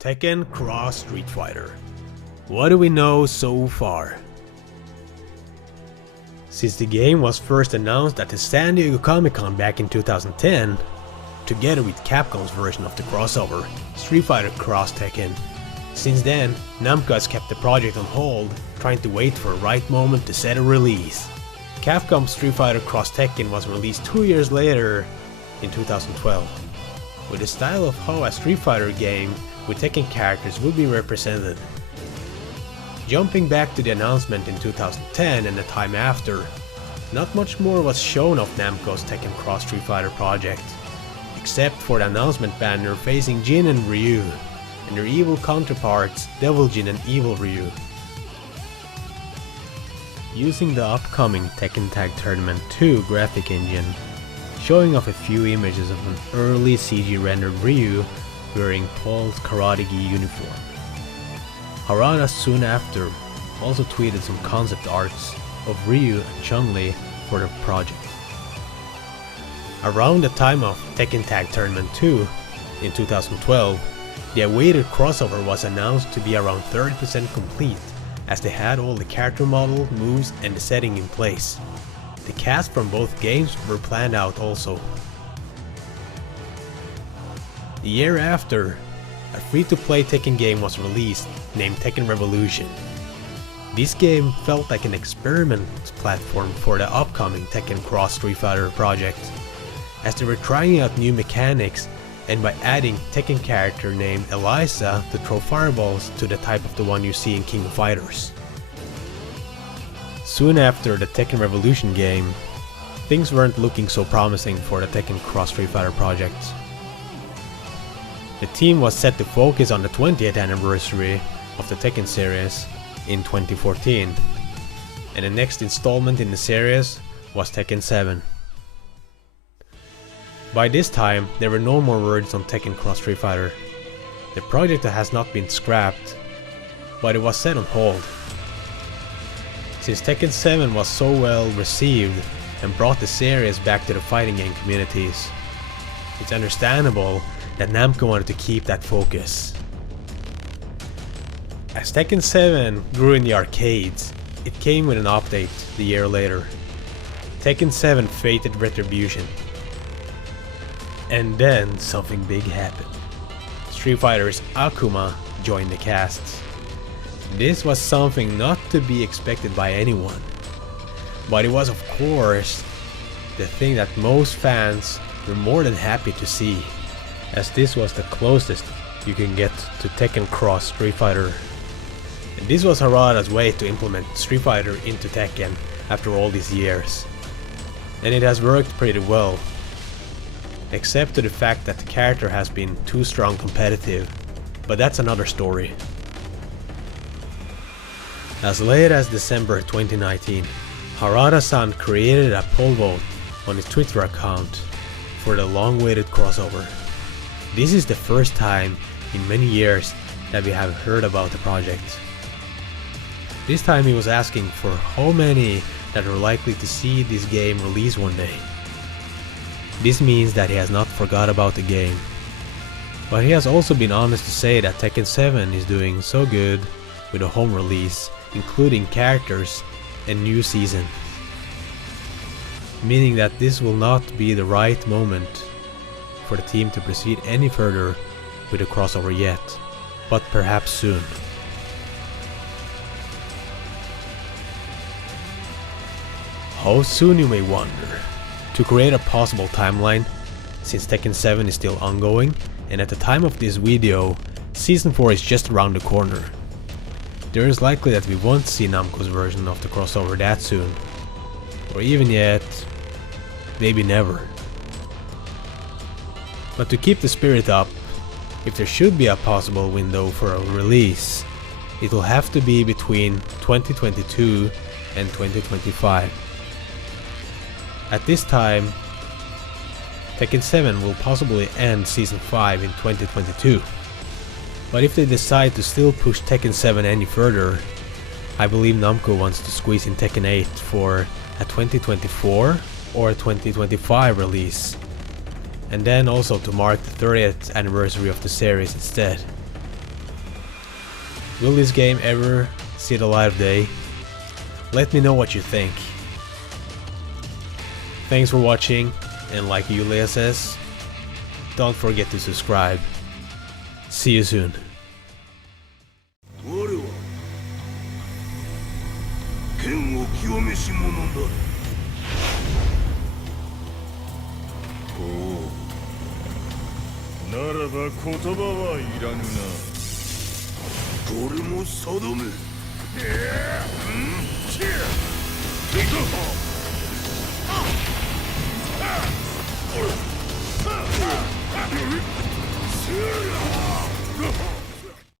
Tekken X Street Fighter. What do we know so far? Since the game was first announced at the San Diego Comic-Con back in 2010, together with Capcom's version of the crossover, Street Fighter X Tekken. Since then, Namco has kept the project on hold, trying to wait for a right moment to set a release. Capcom's Street Fighter X Tekken was released 2 years later in 2012, with the style of how a Street Fighter game with Tekken characters will be represented. Jumping back to the announcement in 2010 and the time after, not much more was shown of Namco's Tekken X Street Fighter project, except for the announcement banner facing Jin and Ryu, and their evil counterparts Devil Jin and Evil Ryu. Using the upcoming Tekken Tag Tournament 2 graphic engine, showing off a few images of an early CG rendered Ryu wearing Paul's Karate Gi uniform. Harada soon after also tweeted some concept arts of Ryu and Chun-Li for the project. Around the time of Tekken Tag Tournament 2 in 2012, the awaited crossover was announced to be around 30% complete, as they had all the character model, moves and the setting in place. The cast from both games were planned out also. The year after, a free-to-play Tekken game was released named Tekken Revolution. This game felt like an experiment platform for the upcoming Tekken X Street Fighter project, as they were trying out new mechanics and by adding Tekken character named Eliza to throw fireballs to the type of the one you see in King of Fighters. Soon after the Tekken Revolution game, things weren't looking so promising for the Tekken X Street Fighter project. The team was set to focus on the 20th anniversary of the Tekken series in 2014, and the next installment in the series was Tekken 7. By this time, there were no more words on Tekken X Street Fighter. The project has not been scrapped, but it was set on hold. Since Tekken 7 was so well received and brought the series back to the fighting game communities, it's understandable that Namco wanted to keep that focus. As Tekken 7 grew in the arcades, it came with an update the year later. Tekken 7 Fated Retribution. And then something big happened. Street Fighter's Akuma joined the cast. This was something not to be expected by anyone, but it was of course the thing that most fans were more than happy to see, as this was the closest you can get to Tekken X Street Fighter. And this was Harada's way to implement Street Fighter into Tekken after all these years. And it has worked pretty well, except to the fact that the character has been too strong competitive, but that's another story. As late as December 2019, Harada-san created a poll vote on his Twitter account for the long-awaited crossover. This is the first time in many years that we have heard about the project. This time he was asking for how many that are likely to see this game release one day. This means that he has not forgot about the game. But he has also been honest to say that Tekken 7 is doing so good with a home release, including characters and new season. Meaning that this will not be the right moment for the team to proceed any further with the crossover yet, but perhaps soon. How soon, you may wonder? To create a possible timeline, since Tekken 7 is still ongoing, and at the time of this video, Season 4 is just around the corner. There is likely that we won't see Namco's version of the crossover that soon, or even yet, maybe never. But to keep the spirit up, if there should be a possible window for a release, it will have to be between 2022 and 2025. At this time, Tekken 7 will possibly end Season 5 in 2022. But if they decide to still push Tekken 7 any further, I believe Namco wants to squeeze in Tekken 8 for a 2024 or a 2025 release, and then also to mark the 30th anniversary of the series instead. Will this game ever see the light of day? Let me know what you think. Thanks for watching, and like Yulia says, don't forget to subscribe. See you soon. 我は剣を清めし者だ。おう、ならば言葉はいらぬな。これも定め。